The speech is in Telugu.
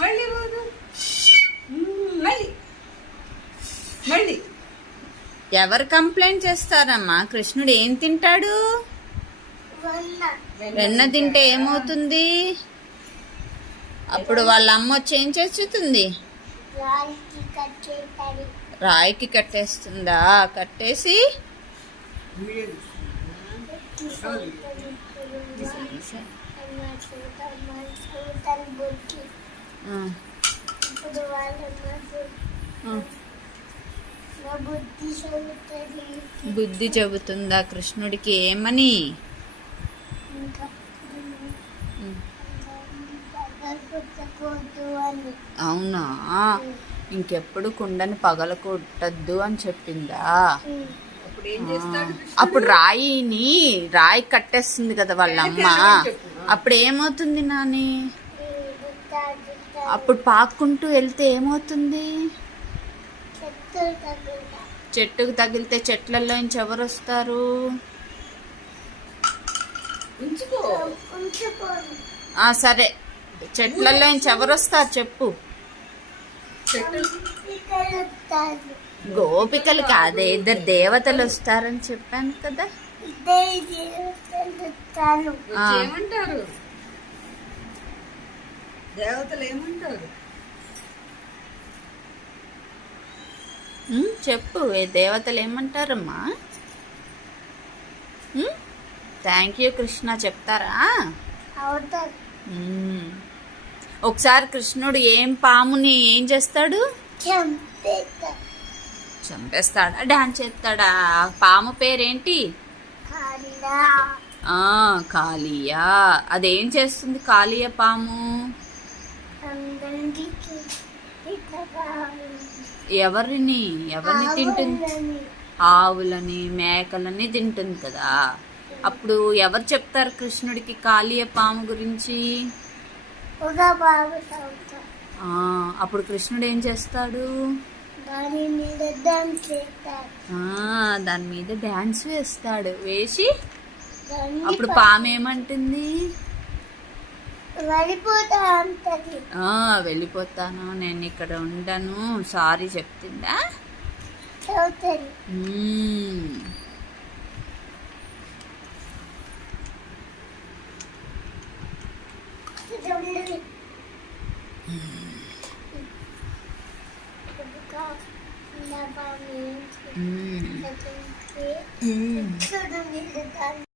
మళ్ళీ పోదు. మళ్ళీ. మళ్ళీ. ఎవరు కంప్లైంట్ చేస్తారమ్మా? కృష్ణుడు ఏం తింటాడు? వెన్న. తింటే ఏమవుతుంది? అప్పుడు వాళ్ళ అమ్మ వచ్చి ఏం చేస్తుంది? రాయికి కట్టేస్తుందా? కట్టేసి బుద్ధి చెబుతుందా కృష్ణుడికి? ఏమని? అవునా? ఇంకెప్పుడు కుండని పగల కొట్టద్దు అని చెప్పిందా? అప్పుడు రాయిని రాయి కట్టేస్తుంది కదా వాళ్ళ అమ్మ అప్పుడు ఏమవుతుంది నాని? అప్పుడు పాక్కుంటూ వెళ్తే ఏమవుతుంది? చెట్టుకు తగిలితే చెట్లలో నుంచి ఎవరు వస్తారు? సరే. చెట్లలో నుంచి ఎవరు వస్తారు చెప్పు. గోపికలు కాదే ఇద్దరు దేవతలు వస్తారని చెప్పాను కదా. ఏమంటారు? దేవతలు ఏమంటారు? చెప్పు ఏ దేవతలు ఏమంటారమ్మా? థ్యాంక్ యూ కృష్ణ చెప్తారా. ఒకసారి కృష్ణుడు ఏం పాముని ఏం చేస్తాడు? చంపేస్తాడా. డాన్స్ చేస్తాడా? పాము పేరేంటి? కాళీయా అదేం చేస్తుంది కాళీయ పాము? ఎవరిని? ఎవరిని తింటుంది? ఆవులని. మేకలని తింటుంది కదా. అప్పుడు ఎవరు చెప్తారు కృష్ణుడికి కాళీయ పాము గురించి? అప్పుడు కృష్ణుడు ఏం చేస్తాడు? దాని మీద డాన్స్ వేస్తాడు. వేసి అప్పుడు పాము ఏమంటుంది? వెళ్ళిపోతాను నేను ఇక్కడ ఉండను. సారీ చెప్తుందా?